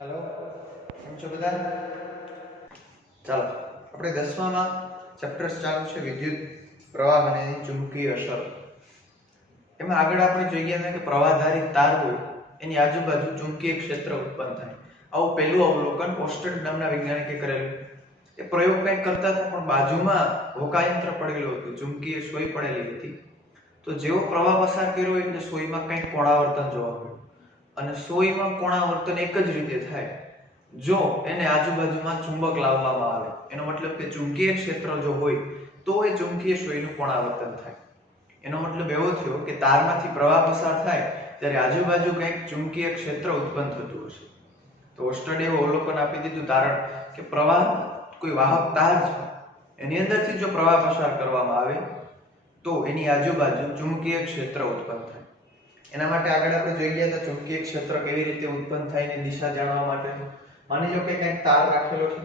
Hello, કેમ છો બધા? ચાલો આપણે 10માં ચેપ્ટર ચાલુ છે વિદ્યુત પ્રવાહ અને એની ચુંબકીય અસર. એમાં આગળ આપણે જોઈ ગયા કે પ્રવાહધારી તાર હોય એની આજુબાજુ ચુંબકીય ક્ષેત્ર ઉત્પન્ન થાય. આવું પહેલું અવલોકન ઓસ્ટર્ડ નામના વૈજ્ઞાનિકે કરેલું. એ પ્રયોગ કંઈક કરતા હતા પણ બાજુમાં હોકાયંત્ર પડેલું હતું, ચુંબકીય સોય પડેલી હતી. તો જેવો પ્રવાહ પસાર કર્યો એટલે સોયમાં કંઈક કોણાવર્તન જોવા મળ્યું. અને સોયમાં કોણાવર્તન એક જ રીતે થાય જો એને આજુબાજુમાં ચુંબક લાવવામાં આવે. એનો મતલબ કે ચુંબકીય ક્ષેત્ર જો હોય તો એ ચુંબકીય સોયનું કોણાવર્તન થાય. એનો મતલબ એવો થયો કે તારમાંથી પ્રવાહ પસાર થાય ત્યારે આજુબાજુ કંઈક ચુંબકીય ક્ષેત્ર ઉત્પન્ન થતું હશે. તો ઓસ્ટર્ડે એવું અવલોકન આપી દીધું તારણ કે પ્રવાહ કોઈ વાહક તાર છે એની અંદરથી જો પ્રવાહ પસાર કરવામાં આવે તો એની આજુબાજુ ચુંબકીય ક્ષેત્ર ઉત્પન્ન થાય. એના માટે આગળ આપણે જોઈ ગયા હતા ચુંબકીય ક્ષેત્ર કેવી રીતે ઉત્પન્ન થાય એની દિશા જાણવા માટે. માની લો કે કંઈક તાર રાખેલો છે.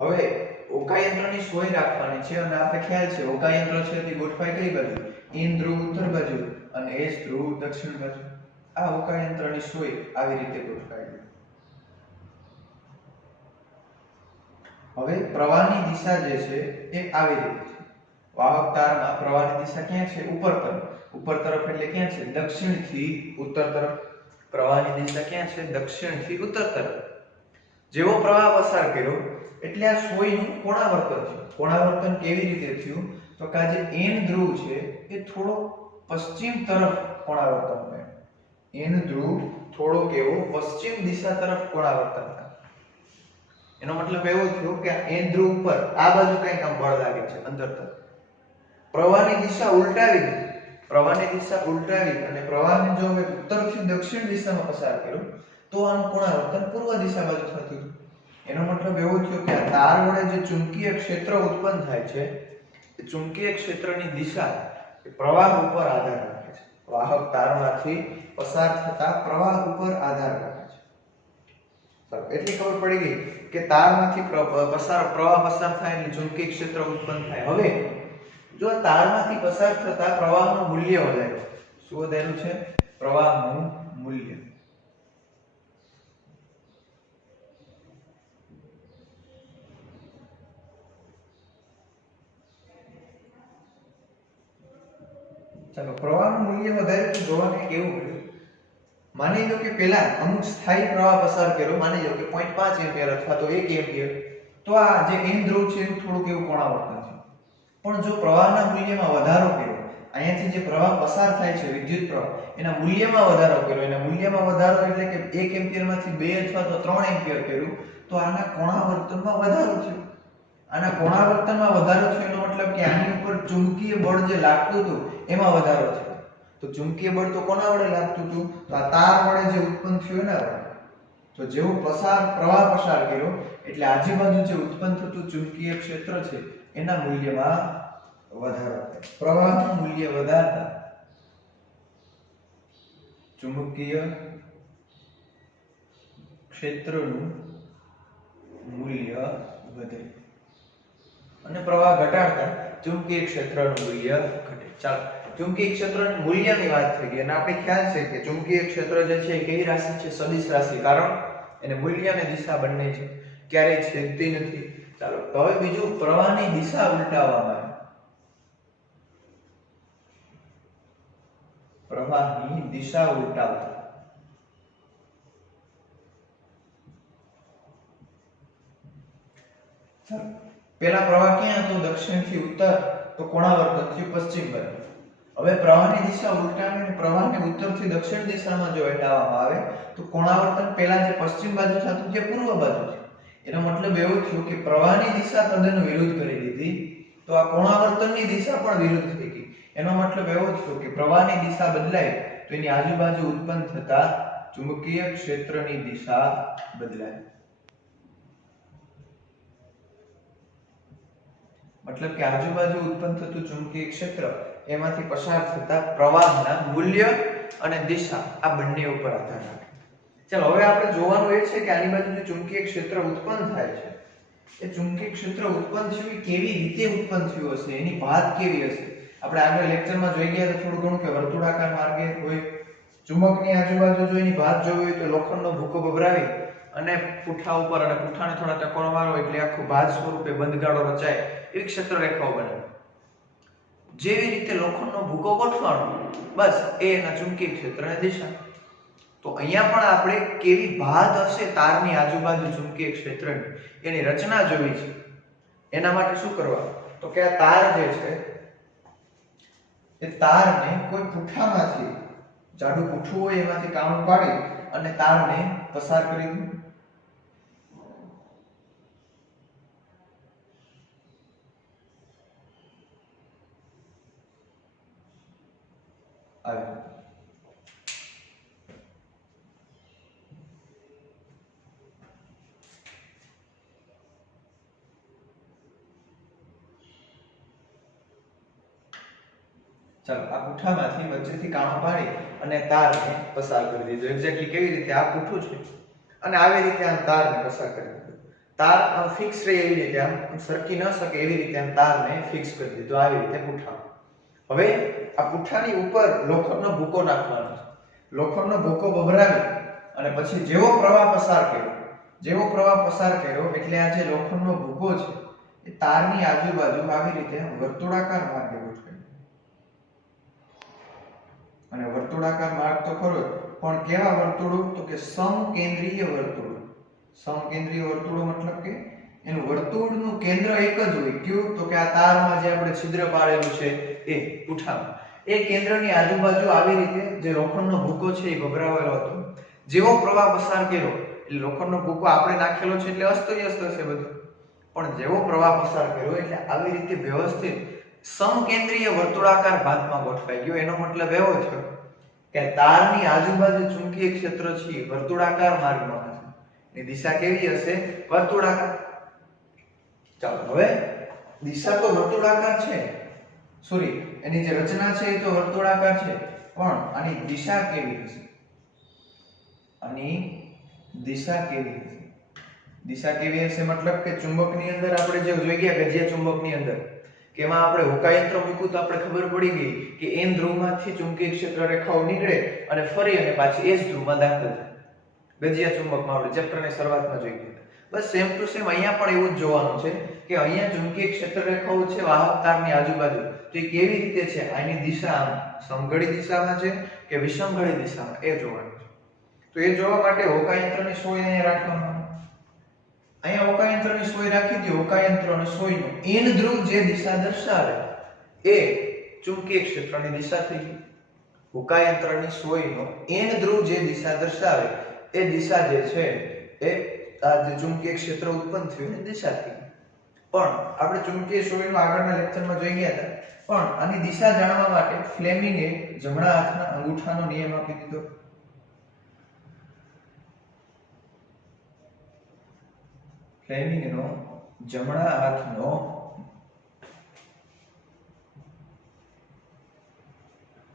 હવે હોકાયંત્રની સોય રાખવાની છે અને આપણે ખ્યાલ છે હોકાયંત્ર છે તે ગોઠવાય કઈ બાજુ? ઈન ધ્રુવ ઉત્તર બાજુ અને એસ ધ્રુવ દક્ષિણ બાજુ. આ હોકાયંત્રની સોય આવી રીતે ગોઠવાય. હવે પ્રવાહની દિશા જે છે એ આવી રીતે છે. વાહક તારમાં પ્રવાહની દિશા ક્યાં છે? ઉપર તરફ. ઉપર તરફ એટલે ક્યાં છે? દક્ષિણથી ઉત્તર તરફ. પ્રવાહની દિશા ક્યાં છે? દક્ષિણથી ઉત્તર તરફ. જેવો પ્રવાહ પસાર કર્યો એટલે આ સોયનું કોણાવર્તન થયું. કોણાવર્તન કેવી રીતે થયું? તો કે આ જે એન ધ્રુવ છે એ થોડો પશ્ચિમ તરફ કોણાવર્તન થયું. એન ધ્રુવ થોડો કેવો પશ્ચિમ દિશા તરફ કોણાવર્તન થાય. એનો મતલબ એવો થયો કે એન ધ્રુવ ઉપર આ બાજુ કંઈક આમ બળ લાગે છે અંદર તરફ. પ્રવાહની દિશા ઉલટાવી દીધી. પ્રવાહની દિશા ઉલટાવી અને પ્રવાહને જો હવે ઉત્તરથી દક્ષિણ દિશામાં પસાર કર્યો તો આનું કોણાવર્તન પૂર્વ દિશા બાજુ થતું હતું. એનો મતલબ એવો થયો કે આ તાર વડે જે ચુંબકીય ક્ષેત્ર ઉત્પન્ન થાય છે એ ચુંબકીય ક્ષેત્રની દિશા એ પ્રવાહ ઉપર આધાર રાખે છે. વાહક તારમાંથી પસાર થતા પ્રવાહ ઉપર આધાર રાખે છે. ચાલો એટલી ખબર પડી ગઈ કે તારમાંથી પ્રવાહ પસાર થાય એટલે ચુંબકીય ક્ષેત્ર ઉત્પન્ન થાય. હવે જો તારમાંથી પસાર થતા પ્રવાહનું મૂલ્ય વધારે. શું વધાર્યું છે? પ્રવાહનું મૂલ્ય. ચાલો પ્રવાહનું મૂલ્ય વધારે તો જોવા કંઈક એવું મળ્યું. માની લો કે પહેલા અમુક સ્થાયી પ્રવાહ પસાર કર્યો, માની લો કે 0.5 એમ્પિયર અથવા તો 1 એમ્પિયર, તો આ જે એન ધ્રુવ છે એનું થોડુંક એવું કોણાવર્તન છે. પણ જો પ્રવાહના મૂલ્યમાં વધારો કર્યો, અહીંયાથી જે પ્રવાહ પસાર થાય છે વિદ્યુત પ્રવાહ એના મૂલ્યમાં વધારો કર્યો, એના મૂલ્યમાં વધારો એટલે કે 1 એમ્પિયરમાંથી 2 અથવા તો 3 એમ્પિયર કર્યું, તો આના કોણાવર્તનમાં વધારો થયો. આના કોણાવર્તનમાં વધારો થયો એનો મતલબ કે આની ઉપર ચુંબકીય બળ જે લાગતું હતું એમાં વધારો થયો. તો ચુંબકીય બળ તો કોના વડે લાગતું હતું? તો આ તાર વડે જે ઉત્પન્ન થયું એના વડે. તો જેવો પ્રવાહ પસાર કર્યો એટલે આજુબાજુ જે ઉત્પન્ન થતું ચુંબકીય ક્ષેત્ર છે એના મૂલ્યમાં વધારો થાય. પ્રવાહનું મૂલ્ય વધારતા ચુંબકીય ક્ષેત્રનું મૂલ્ય વધે અને પ્રવાહ ઘટાડતા ચુંબકીય ક્ષેત્રનું મૂલ્ય ઘટે. ચાલો ચુંબકીય ક્ષેત્રના મૂલ્યની વાત થઈ ગઈ અને આપણે ખ્યાલ છે કે ચુંબકીય ક્ષેત્ર જે છે એ કઈ રાશિ છે? સદિશ રાશિ. કારણ એને મૂલ્ય અને દિશા બંને છે, ક્યારેય છેદતી નથી. ચાલો તો હવે બીજું પ્રવાહની દિશા ઉલટાવવામાં આવે. પ્રવાહની દિશા ઉલટાવતા પેલા પ્રવાહ ક્યાં હતો? દક્ષિણથી ઉત્તર, તો કોણાવર્તનથી પશ્ચિમ બાજુ. હવે પ્રવાહની દિશા ઉલટાવીને પ્રવાહને ઉત્તરથી દક્ષિણ દિશામાં જો હટાવવામાં આવે તો કોણાવર્તન પેલા જે પશ્ચિમ બાજુ થતું જે પૂર્વ બાજુ છે. એનો મતલબ એવો થયો કે પ્રવાહની દિશા તદ્દન વિરુદ્ધ કરી દીધી તો આ કોણાવર્તનની દિશા પણ વિરુદ્ધ થઈ ગઈ. એનો મતલબ એવો થયો કે પ્રવાહની દિશા બદલાય તો એની આજુબાજુ ઉત્પન્ન થતા ચુંબકીય ક્ષેત્રની દિશા બદલાય. મતલબ કે આજુબાજુ ઉત્પન્ન થતું ચુંબકીય ક્ષેત્ર એમાંથી પસાર થતા પ્રવાહના મૂલ્ય અને દિશા આ બંને ઉપર આધાર રાખે. ચાલો હવે આપણે જોવાનું એ છે કે આની બાજુ જે ચુંબકીય ક્ષેત્ર ઉત્પન્ન થાય છે એ ચુંબકીય ક્ષેત્ર ઉત્પન્ન થયું કેવી રીતે ઉત્પન્ન થયું હશે, એની ભાત કેવી હશે. આપણે આગળ લેક્ચરમાં જોઈ ગયા તો થોડું ઘણું કે વર્તુળાકાર માર્ગે હોય ચુંબકની આજુબાજુ જો એની ભાત જોવી હોય તો લોખંડનો ભૂકો ભભરાવી અને પૂઠા ઉપર અને પૂઠાને થોડા ટકોર મારો એટલે આખું ભાત સ્વરૂપે બંધગાળો રચાય એવી ક્ષેત્ર રેખાઓ બને. જેવી રીતે લોખંડનો ભૂકો ગોઠવાનો બસ એ એના ચુંબકીય ક્ષેત્રની દિશા. તો અહીંયા પણ આપણે કેવી ભાત હશે તારની આજુબાજુ ચુંબકીય ક્ષેત્રની એની રચના જોવી છે. એના માટે શું કરવા તો કે આ તાર જે છે એ તારને કોઈ પૂઠામાંથી જાડું પૂઠું હોય એમાંથી કાણું પાડી અને તારને પસાર કરી દો. ચાલો આ પૂઠામાંથી વચ્ચેથી કાણો પાડી અને તારને પસાર કરી દીધો. એક્ઝેક્ટલી કેવી રીતે આ પૂઠું છે અને આવી રીતે આમ તારને પસાર કરી દીધો. તાર આમ ફિક્સ રહે એવી રીતે આમ સરકી ન શકે એવી રીતે આમ તારને ફિક્સ કરી દીધો આવી રીતે પૂઠા. હવે આ પૂઠાની ઉપર લોખંડનો ભૂકો નાખવાનો છે. લોખંડનો ભૂકો ભભરાવી અને પછી જેવો પ્રવાહ પસાર કર્યો એટલે આ જે લોખંડનો ભૂકો છે એ તારની આજુબાજુ આવી રીતે વર્તુળાકાર માર્ગે ગોઠવાય. અને વર્તુળાકાર માર્ગ તો ખરો પણ કેવા વર્તુળો તો કે સમકેન્દ્રીય વર્તુળો. સમકેન્દ્રીય વર્તુળો મતલબ કે એનું વર્તુળનું કેન્દ્ર એક જ હોય. કયું તો કે આ તારમાં જે આપણે છિદ્ર પાડેલું છે એ પૂઠામાં એ કેન્દ્રની આજુબાજુ આવી રીતે જે લોખંડનો ભૂકો છે એ ભભરાવેલો હતો. જેવો પ્રવાહ પસાર કર્યો એટલે લોખંડનો ભૂકો આપણે નાખેલો છે એટલે અસ્તવ્યસ્ત હશે બધું, પણ જેવો પ્રવાહ પસાર કર્યો એટલે આવી રીતે વ્યવસ્થિત સમકેન્દ્રીય વર્તુળાકાર ભાતમાં ગોઠવાઈ ગયો. એનો મતલબ એવો થયો કે તારની આજુબાજુ ચુંબકીય ક્ષેત્ર છે વર્તુળાકાર માર્ગમાં હશે. એની દિશા કેવી હશે? વર્તુળાકાર. ચાલો હવે દિશા તો વર્તુળાકાર છે, સોરી એની જે રચના છે એ તો વર્તુળાકાર છે, પણ આની દિશા કેવી હશે? આની દિશા કેવી હશે? દિશા કેવી હશે મતલબ કે ચુંબકની અંદર આપણે જે જોઈ ગયા ગજિયા ચુંબકની અંદર કે એમાં આપણે હોકાયંત્ર મૂક્યું તો આપણે ખબર પડી ગઈ કે એન ધ્રુવમાંથી ચુંબકીય ક્ષેત્ર રેખાઓ નીકળે અને ફરી અને પાછી એસ ધ્રુવમાં દાખલ થાય. ગજિયા ચુંબકમાં આપણે ચેપ્ટરની શરૂઆતમાં જોઈ ગયા. બસ સેમ ટુ સેમ અહીંયા પણ એવું જ જોવાનું છે કે અહીંયા ચુંબકીય ક્ષેત્ર રેખાઓ છે વાહક તારની આજુબાજુ. તો એ કેવી રીતે છે? આની દિશા આમ સમઘડી દિશામાં છે કે વિષમઘડી દિશામાં એ જોવાનું છે. તો એ જોવા માટે હોકાયંત્રની સોય અહીંયા રાખવાનું. અહીંયા હોકાયંત્રની સોય રાખી દો. હોકાયંત્ર અને સોયનો એન ધ્રુવ જે દિશા દર્શાવે એ ચુંબકીય ક્ષેત્રની દિશા થઈ ગઈ. હોકાયંત્રની સોયનો એન ધ્રુવ જે દિશા દર્શાવે એ દિશા જે છે એ આ જે ચુંબકીય ક્ષેત્ર ઉત્પન્ન થયું એની દિશા થઈ ગઈ. પણ આપણે ચુંબકીય સોયનો આગળના લેક્ચરમાં જોઈ ગયા હતા, પણ આની દિશા જાણવા માટે ફ્લેમિંગે જમણા હાથના અંગૂઠાનો નિયમ આપી દીધો. ફ્લેમિંગનો જમણા હાથનો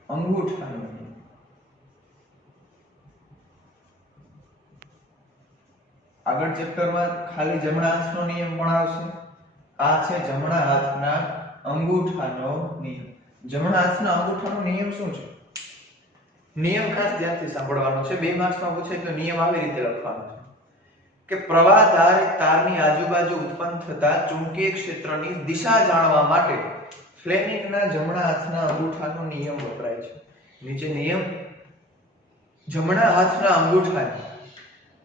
અંગૂઠાનો નિયમ. આગળ ચેપ્ટરમાં ખાલી જમણા હાથનો નિયમ ભણાવશે. આ છે જમણા હાથના અંગૂઠાનો નિયમ. જમણા હાથના અંગૂઠાનો નિયમ શું છે? નિયમ ખાસ ધ્યાનથી સાંભળવાનો છે. 2 માર્ક્સમાં પૂછે તો નિયમ આવી રીતે લખવાનો છે કે પ્રવાહ ધારિત તારની આજુબાજુ ઉત્પન્ન થતા ચુંબકીય ક્ષેત્રની દિશા જાણવા માટે ફ્લેમિંગના જમણા હાથના અંગૂઠાનો નિયમ વપરાય છે. નીચે નિયમ જમણા હાથના અંગૂઠાને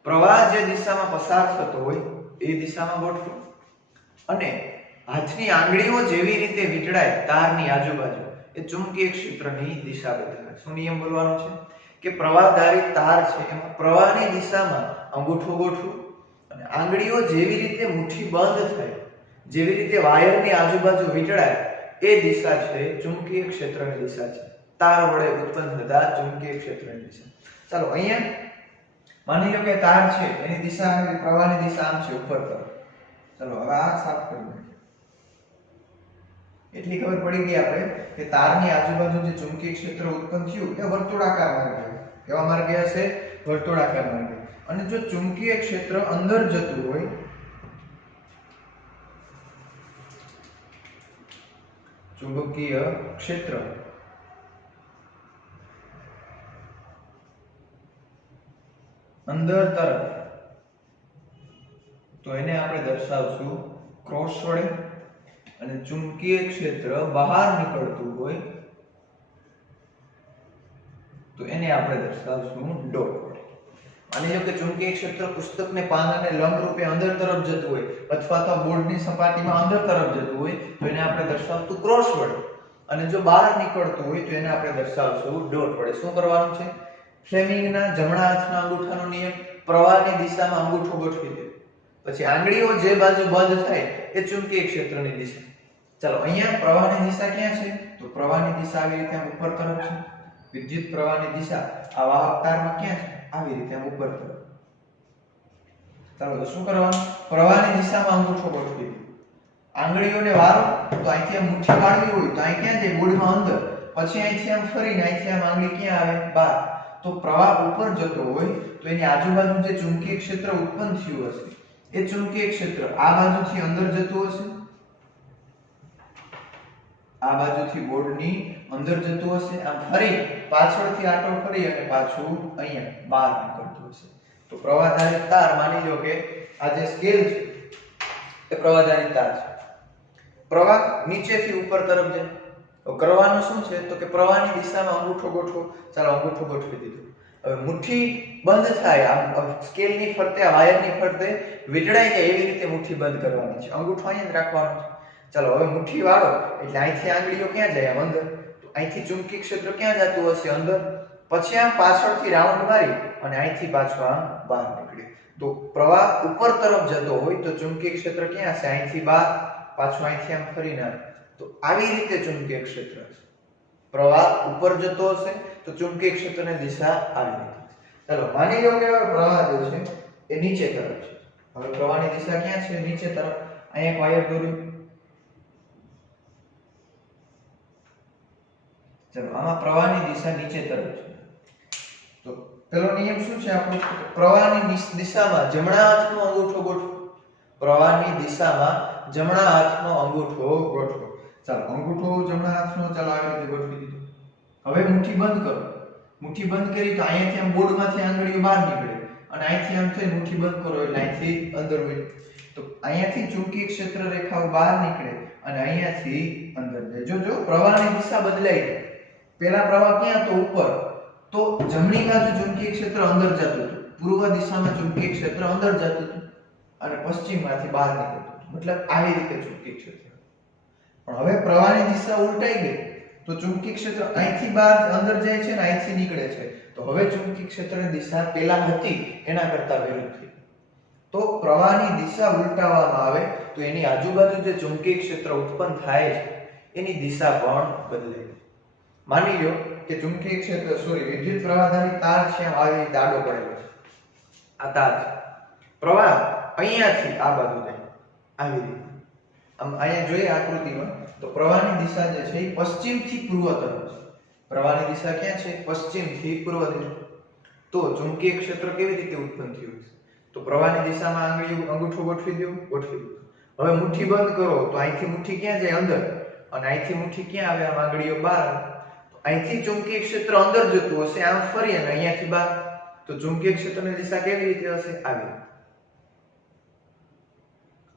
પ્રવાહ જે દિશામાં પસાર થતો હોય એ દિશામાં ગોઠવો અને હાથની આંગળીઓ જેવી રીતે વીંટળાય તારની આજુબાજુ એ ચુંબકીય ક્ષેત્રની દિશા બતાવે. શું નિયમ બોલવાનો છે કે પ્રવાહધારી તાર છે એમાં પ્રવાહની દિશામાં અંગૂઠો ગોઠવો અને આંગળીઓ જેવી રીતે મુઠ્ઠી બંધ થાય, જેવી રીતે વાયરની આજુબાજુ વીંટળાય એ દિશા છે ચુંબકીય ક્ષેત્રની દિશા છે. તાર વડે ઉત્પન્ન થતા ચુંબકીય ક્ષેત્રની દિશા. ચાલો અહીંયા માની લો કે તાર છે એની દિશા પ્રવાહની દિશા આમ છે ઉપર તરફ. ચાલો હવે આ સાફ કરી દઈએ. એટલી ખબર પડી ગઈ આપણે કે તારની આજુબાજુ જે ચુંબકીય ક્ષેત્ર ઉત્પન્ન થયું એ વર્તુળાકાર માર્ગે. કેવા માર્ગે હશે? વર્તુળાકાર માર્ગે. અને જો ચુંબકીય ક્ષેત્ર અંદર જતું હોય ચુંબકીય ક્ષેત્ર અંદર તરફ, તો એને આપણે દર્શાવશું ક્રોસ વડે, અને ચુંબકીય ક્ષેત્ર બહાર નીકળતું હોય તો એને આપણે દર્શાવશું ડોટ વડે. માની લો કે ચુંબકીય ક્ષેત્ર પુસ્તકને પાનાને લંબ રૂપે અંદર તરફ જતું હોય અથવા તો બોર્ડની સપાટીમાં અંદર તરફ જતું હોય તો એને આપણે દર્શાવશું ક્રોસ વડે, અને જો બહાર નીકળતું હોય તો એને આપણે દર્શાવશું ડોટ વડે. શું કરવાનું છે? ફ્લેમિંગના જમણા હાથના અંગૂઠાનો નિયમ, પ્રવાહની દિશામાં અંગૂઠો ગોઠવી દો, પછી આંગળીઓ જે બાજુ બંધ થાય એ ચુંબકીય ક્ષેત્રની દિશા. ચાલો, અહીંયા પ્રવાહની દિશા ક્યાં છે? તો પ્રવાહની દિશા આવી રીતે ઉપર તરફ છે. વિદ્યુત પ્રવાહની દિશા આ વાહક તારમાં ક્યાં છે? આવી રીતે ઉપર તરફ. ચાલો, તો શું કરવાનું? પ્રવાહની દિશામાં અંગૂઠો ગોઠવી દો, આંગળીઓને વારો, તો અહીંથી આમ મુઠ્ઠી વાળવી હોય તો અહીં ક્યાં જાય? બોર્ડમાં અંદર. પછી અહીંથી આમ ફરીને અહીંથી આમ આંગળી ક્યાં આવે? બહાર. તો પ્રવાહ ઉપર જતો હોય તો એની આજુબાજુ જે ચુંબકીય ક્ષેત્ર ઉત્પન્ન થયું હશે એ ચુંબકીય ક્ષેત્ર આ બાજુથી અંદર જતું હશે, આ બાજુથી બોર્ડની અંદર જતું હશે, આમ ફરી પાછળથી આટો ફરી અને પાછું અહીંયા બહાર નીકળતું હશે. તો પ્રવાહધારી તાર, માની લો કે આ જે સ્કેલ છે એ પ્રવાહધારી તાર છે. પ્રવાહ નીચેથી ઉપર તરફ જાય તો કરવાનું શું છે? તો કે પ્રવાહની દિશામાં અંગૂઠો ગોઠવો. ચાલો, અંગૂઠો ગોઠવી દીધો. હવે મુઠ્ઠી બંધ થાય, આમ સ્કેલની ફરતે, આ વાયરની ફરતે વીંટળાઈ જાય એવી રીતે મુઠ્ઠી બંધ કરવાની છે. અંગૂઠો અહીંયા જ રાખવાનો છે. ચાલો, હવે મુઠ્ઠી વાળો એટલે અહીંથી આંગળીઓ ક્યાં જાય? આમ અંદર. તો અહીંથી ચુંબકીય ક્ષેત્ર ક્યાં જતું હશે? અંદર. પછી આમ પાછળથી રાઉન્ડ મારી અને અહીંથી પાછો આમ બહાર નીકળે. તો પ્રવાહ ઉપર તરફ જતો હોય તો ચુંબકીય ક્ષેત્ર ક્યાં હશે? અહીંથી બહાર, પાછો અહીંથી આમ ફરીને આવે. તો આવી રીતે ચુંબકીય ક્ષેત્ર છે. પ્રવાહ ઉપર જતો હશે તો ચુંબકીય ક્ષેત્રની દિશા આવી રીતે. ચાલો, માની લો કે પ્રવાહ જે છે એ નીચે તરફ છે. હવે પ્રવાહની દિશા ક્યાં છે? નીચે તરફ. અહીંયા એક વાયર દોર્યું. ચાલો, આમાં પ્રવાહની દિશા નીચે તરફ છે. તો પેલો નિયમ શું છે આપણો? પ્રવાહની દિશામાં જમણા હાથનો અંગૂઠો ગોઠવો. પ્રવાહની દિશામાં જમણા હાથનો અંગૂઠો ગોઠવો. ચાલો, અંગૂઠો જમણા હાથનો ચાલો આવી રીતે ગોઠવી દીધો. હવે મુઠ્ઠી બંધ કરો. મુઠ્ઠી બંધ કરી તો અહીંયાથી આમ બોર્ડમાંથી આંગળીઓ બહાર નીકળે, અને અહીંથી આમ થઈ મુઠ્ઠી બંધ કરો એટલે અહીંથી અંદર હોય. તો અહીંયાથી ચુંબકીય ક્ષેત્ર રેખાઓ બહાર નીકળે અને અહીંયાથી અંદર જાય. જો પ્રવાહની દિશા બદલાઈ ગઈ. પહેલા પ્રવાહ ક્યાં હતો? ઉપર. તો જમણી બાજુ ચુંબકીય ક્ષેત્ર અંદર જતું હતું, પૂર્વ દિશામાં ચુંબકીય ક્ષેત્ર અંદર જતું હતું અને પશ્ચિમમાંથી બહાર નીકળતું હતું. મતલબ આવી રીતે ચુંબકીય ક્ષેત્ર. પણ હવે પ્રવાહની દિશા ઉલટાઈ ગઈ તો ચુંબકીય ક્ષેત્ર અહીંથી બહાર અંદર જાય છે અને અહીંથી નીકળે છે. તો હવે ચુંબકીય ક્ષેત્રની દિશા પહેલા હતી એના કરતા વિરુદ્ધ થઈ. તો પ્રવાહની દિશા ઉલટાવવામાં આવે તો એની આજુબાજુ જે ચુંબકીય ક્ષેત્ર ઉત્પન્ન થાય છે એની દિશા પણ બદલાય. માની લો કે ચુંબકીય ક્ષેત્ર વિદ્યુત પ્રવાહધારી તાર છે, આમ આવી રીતે આડો પડેલો છે. આ તાર છે. પ્રવાહ અહીંયાથી આ બાજુ જાય આવી રીતે. આમ અહીંયા જોઈએ આકૃતિમાં તો પ્રવાહની દિશા જે છે એ પશ્ચિમથી પૂર્વ તરફ છે. પ્રવાહની દિશા ક્યાં છે? પશ્ચિમથી પૂર્વ તરફ. તો ચુંબકીય ક્ષેત્ર કેવી રીતે ઉત્પન્ન થયું છે? તો પ્રવાહની દિશામાં આંગળીઓ અંગૂઠો ગોઠવી દો. હવે મુઠ્ઠી બંધ કરો તો અહીંથી મુઠ્ઠી ક્યાં જાય? અંદર. અને અહીંથી મુઠ્ઠી ક્યાં આવે? આમ આંગળીઓ બહાર. અહીંથી ચુંબકીય ક્ષેત્ર અંદર જતું હશે, આમ ફરી અને અહીંયાથી બહાર. તો ચુંબકીય ક્ષેત્રની દિશા કેવી રીતે હશે? આવી.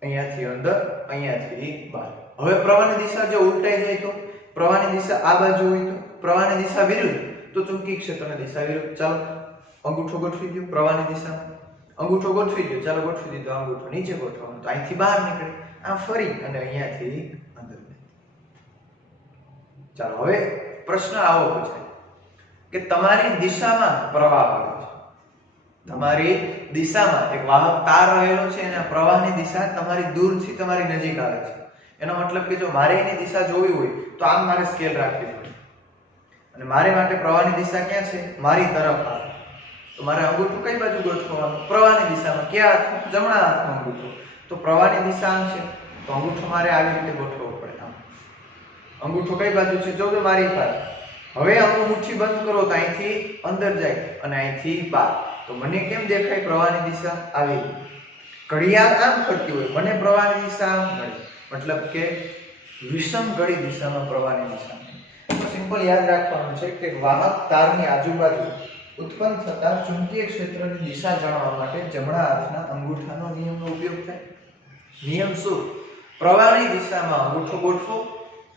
અહીંયાથી અંદર, અહીંયાથી બહાર. હવે પ્રવાહની દિશા જો ઉલટાઈ જાય તો પ્રવાહની દિશા આ બાજુ હોય તો પ્રવાહની દિશા વિરુદ્ધ, તો ચુંબકીય ક્ષેત્રની દિશા વિરુદ્ધ. ચાલો, અંગૂઠો ગોઠવી દો પ્રવાહની દિશામાં. અંગૂઠો ગોઠવી દો. ચાલો, ગોઠવી દીધો. અંગૂઠો નીચે ગોઠવવાનો તો અહીંથી બહાર નીકળે, આમ ફરી અને અહીંયાથી અંદર. ચાલો, હવે પ્રશ્ન આવો પૂછાય કે તમારી દિશામાં પ્રવાહ આવે છે. તમારી દિશામાં એક વાહક તાર રહેલો છે અને પ્રવાહની દિશા તમારી દૂરથી તમારી નજીક આવે છે. એનો મતલબ કે જો મારે એની દિશા જોવી હોય તો આમ મારે સ્કેલ રાખવી પડે, અને મારે માટે પ્રવાહની દિશા ક્યાં છે? મારી તરફ આવે. તો મારે અંગૂઠો કઈ બાજુ ગોઠવવાનો? પ્રવાહની દિશામાં. ક્યાં હાથ? જમણા હાથનો અંગૂઠો. તો પ્રવાહની દિશા આમ છે તો અંગૂઠો મારે આવી રીતે ગોઠવવો પડે. આમ અંગૂઠો કઈ બાજુ છે? જો મારી પાસે. હવે મુઠ્ઠી બંધ કરો તો અહીંથી અંદર જાય અને અહીંથી બહાર. તો મને કેમ દેખાય પ્રવાહની દિશા? આવી. ઘડિયાળ આમ ફરતી હોય, મને પ્રવાહની દિશા આમ મળે. મતલબ કે વિષમ ઘડી દિશામાં પ્રવાહની દિશા. તો સિમ્પલ યાદ રાખવાનું છે કે વાહક તારની આજુબાજુ ઉત્પન્ન થતા ચુંબકીય ક્ષેત્રની દિશા જાણવા માટે જમણા હાથના અંગૂઠાનો નિયમનો ઉપયોગ થાય. નિયમ શું? પ્રવાહની દિશામાં અંગૂઠો ગોઠવો.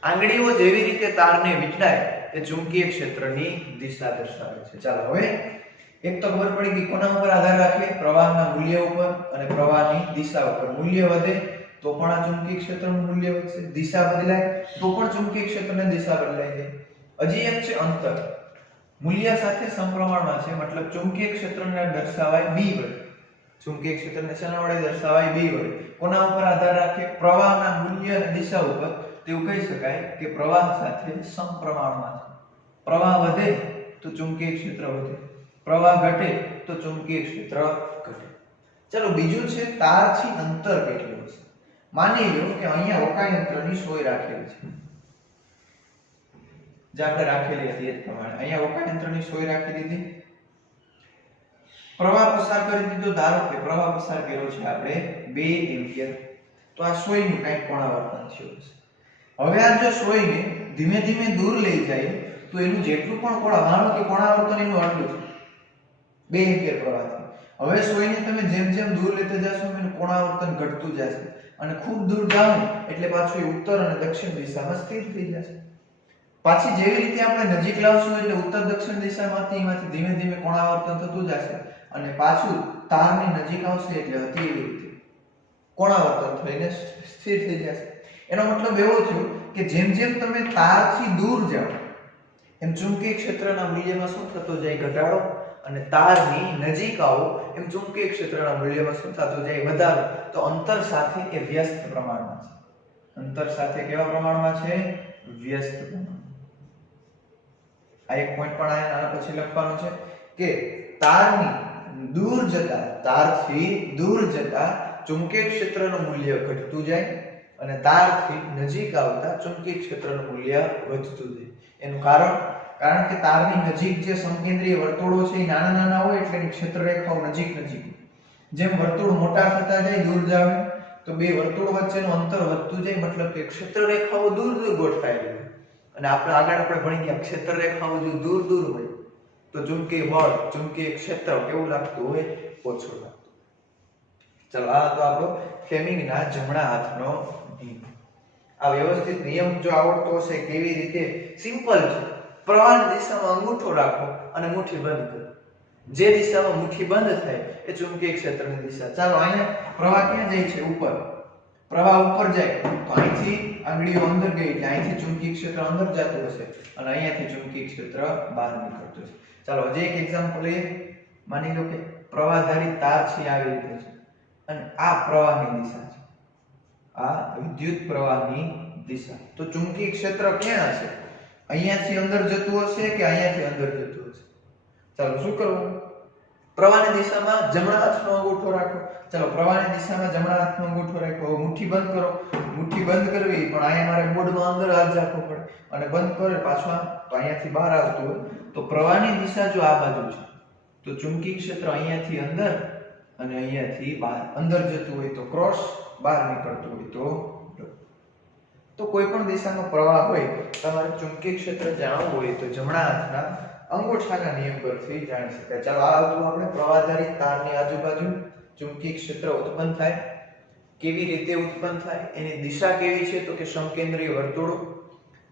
આંગળીઓ જેવી રીતે તારને વીંટળાય એ ચુંબકીય ક્ષેત્રની દિશા દર્શાવે છે. ચાલો હવે એક તો ખબર પડી કે કોના ઉપર આધાર રાખે? પ્રવાહના મૂલ્ય ઉપર અને પ્રવાહની દિશા ઉપર. મૂલ્ય વધે તો પણ આ ચુંબકીય ક્ષેત્રનું મૂલ્ય વધશે, દિશા બદલાય તો પણ ચુંબકીય ક્ષેત્રની દિશા બદલાઈ જાય. હજી એક છે અંતર. મૂલ્ય સાથે સમપ્રમાણમાં છે, મતલબ ચુંબકીય ક્ષેત્રને દર્શાવાય b વડે. ચુંબકીય ક્ષેત્રને શેના વડે દર્શાવાય? b વડે. કોના ઉપર આધાર રાખે? પ્રવાહના મૂલ્ય અને દિશા ઉપર. તેવું કહી શકાય કે પ્રવાહ સાથે સમપ્રમાણમાં છે. પ્રવાહ વધે તો ચુંબકીય ક્ષેત્ર વધે, પ્રવાહ ઘટે તો ચુંબકીય ક્ષેત્ર ઘટે. ચલો બીજું છે તારથી અંતર કેટલું હશે. માની લો કે અહીંયા વકાયંત્રની સોય રાખેલી છે, જે આપણે રાખેલી હતી એ જ પ્રમાણે અહીંયા વકાયંત્રની સોય રાખી દીધી, પ્રવાહ પસાર કરી દીધો. ધારો કે પ્રવાહ પસાર કર્યો છે આપણે 2 એમ્પિયર, તો આ સોયનું કંઈક કોણાવર્તન થયું હશે. હવે આ જો સોયને ધીમે ધીમે દૂર લઈ જાય તો એનું જેટલું પણ માનો કે કોણાવર્તન એનું આટલું છે 2 એમ્પિયર પ્રવાહથી. હવે સોયને તમે જેમ જેમ દૂર લેતા જશો એનું કોણાવર્તન ઘટતું જશે અને ખૂબ દૂર જાઓ એટલે પાછું એ ઉત્તર અને દક્ષિણ દિશામાં સ્થિર થઈ જશે. પાછી જેવી રીતે આપણે નજીક લાવશું એટલે ઉત્તર દક્ષિણ દિશામાંથી એમાંથી ધીમે ધીમે કોણાવર્તન થતું જશે અને પાછું તારની નજીક આવશે એટલે હતી એવી રીતે કોણાવર્તન થઈને સ્થિર થઈ જશે. એનો મતલબ એવો થયો કે જેમ જેમ તમે તારથી દૂર જાઓ એમ ચુંબકીય ક્ષેત્રના મૂલ્યમાં શું થતો જાય? ઘટાડો. અને તારની નજીક આવો એમ ચુંબકીય ક્ષેત્રના મૂલ્યમાં શું થતો જાય? વધારો. તો અંતર સાથે એ વ્યસ્ત પ્રમાણમાં છે. અંતર સાથે કેવા પ્રમાણમાં છે? વ્યસ્ત પ્રમાણમાં. આ એક પોઈન્ટ પણ આના પછી લખવાનું છે કે તારની દૂર જતા, તારથી દૂર જતા ચુંબકીય ક્ષેત્રનું મૂલ્ય ઘટતું જાય અને તારથી નજીક આવતા ચુંબકીય ક્ષેત્રનું મૂલ્ય વધતું જાય. એનું કારણ કે તારની નજીક જે સમકેન્દ્રીય વર્તુળો છે એ નાના નાના હોય એટલે એની ક્ષેત્ર રેખાઓ નજીક નજીક. જેમ વર્તુળ મોટા થતા જાય દૂર જાવે તો બે વર્તુળ વચ્ચેનું અંતર વધતું જાય, મતલબ કે ક્ષેત્ર રેખાઓ દૂર દૂર ગોઠવાયેલી હોય. અને આપણે ભણી ગયા ક્ષેત્ર રેખાઓ જો દૂર દૂર હોય તો ચુંબકીય બળ, ચુંબકીય ક્ષેત્ર કેવું લાગતું હોય? ઓછું લાગતું. ચલો આ તો આપણો ફ્લેમિંગના જમણા હાથનો નિયમ. આ વ્યવસ્થિત નિયમ જો આવડતો હશે કેવી રીતે, સિમ્પલ છે. પ્રવાહની દિશામાં અંગૂઠો રાખો અને મુઠ્ઠી બંધ કરો. જે દિશામાં મુઠ્ઠી બંધ થાય એ ચુંબકીય ક્ષેત્રની દિશા. ચાલો અહીંયા પ્રવાહ ક્યાં જાય છે? ઉપર. પ્રવાહ ઉપર જાય તો અહીંથી આંગળીઓ અંદર ગઈ એટલે અહીંથી ચુંબકીય ક્ષેત્ર અંદર જતું હશે અને અહીંયાથી ચુંબકીય ક્ષેત્ર બહાર નીકળતું હશે. ચાલો હજી એક એક્ઝામ્પલ લઈએ. માની લો કે પ્રવાહધારી તાર છે આવી રીતે છે અને આ પ્રવાહની દિશા છે, આ વિદ્યુત પ્રવાહની દિશા. તો ચુંબકીય ક્ષેત્ર ક્યાં હશે? અહીંયાથી અંદર જતું હશે કે અહીંયાથી અંદર જતું હશે? ચાલો શું કરવું? પ્રવાહની દિશામાં જમણા હાથનો અંગૂઠો રાખો. ચાલો પ્રવાહની દિશામાં જમણા હાથનો અંગૂઠો રાખો. મુઠ્ઠી બંધ કરો. મુઠ્ઠી બંધ કરવી પણ અહીંયા મારે બોર્ડમાં અંદર હાથ રાખવો પડે અને બંધ કરે પાછું તો અહીંયાથી બહાર આવતું હોય તો પ્રવાહની દિશા જો આ બાજુ છે તો ચુંબકીય ક્ષેત્ર અહીંયાથી અંદર અને અહીંયાથી બહાર. અંદર જતું હોય તો ક્રોસ, બહાર નીકળતું હોય તો કોઈ પણ દિશામાં પ્રવાહ હોય તમારે ચુંબકીય ક્ષેત્ર જાણવું હોય તો જમણા હાથના અંગૂઠાના નિયમ પરથી જાણી શકાય. ચાલો આ હતું આપણે પ્રવાહધારી તારની આજુબાજુ ચુંબકીય ક્ષેત્ર ઉત્પન્ન થાય. કેવી રીતે ઉત્પન્ન થાય, એની દિશા કેવી છે તો કે સમકેન્દ્રીય વર્તુળો,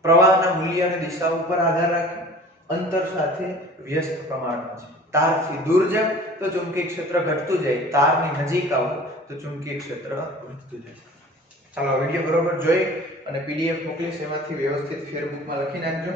પ્રવાહના મૂલ્ય અને દિશા ઉપર આધાર રાખે, અંતર સાથે વ્યસ્ત પ્રમાણમાં છે. તારથી દૂર જાવ તો ચુંબકીય ક્ષેત્ર ઘટતું જાય, તારની નજીક આવો તો ચુંબકીય ક્ષેત્ર વધતું જાય. ચાલો વિડિયો બરોબર જોઈ અને પીડીએફ મોકલીશ, એમાંથી વ્યવસ્થિત ફેરબુકમાં લખી નાખજો.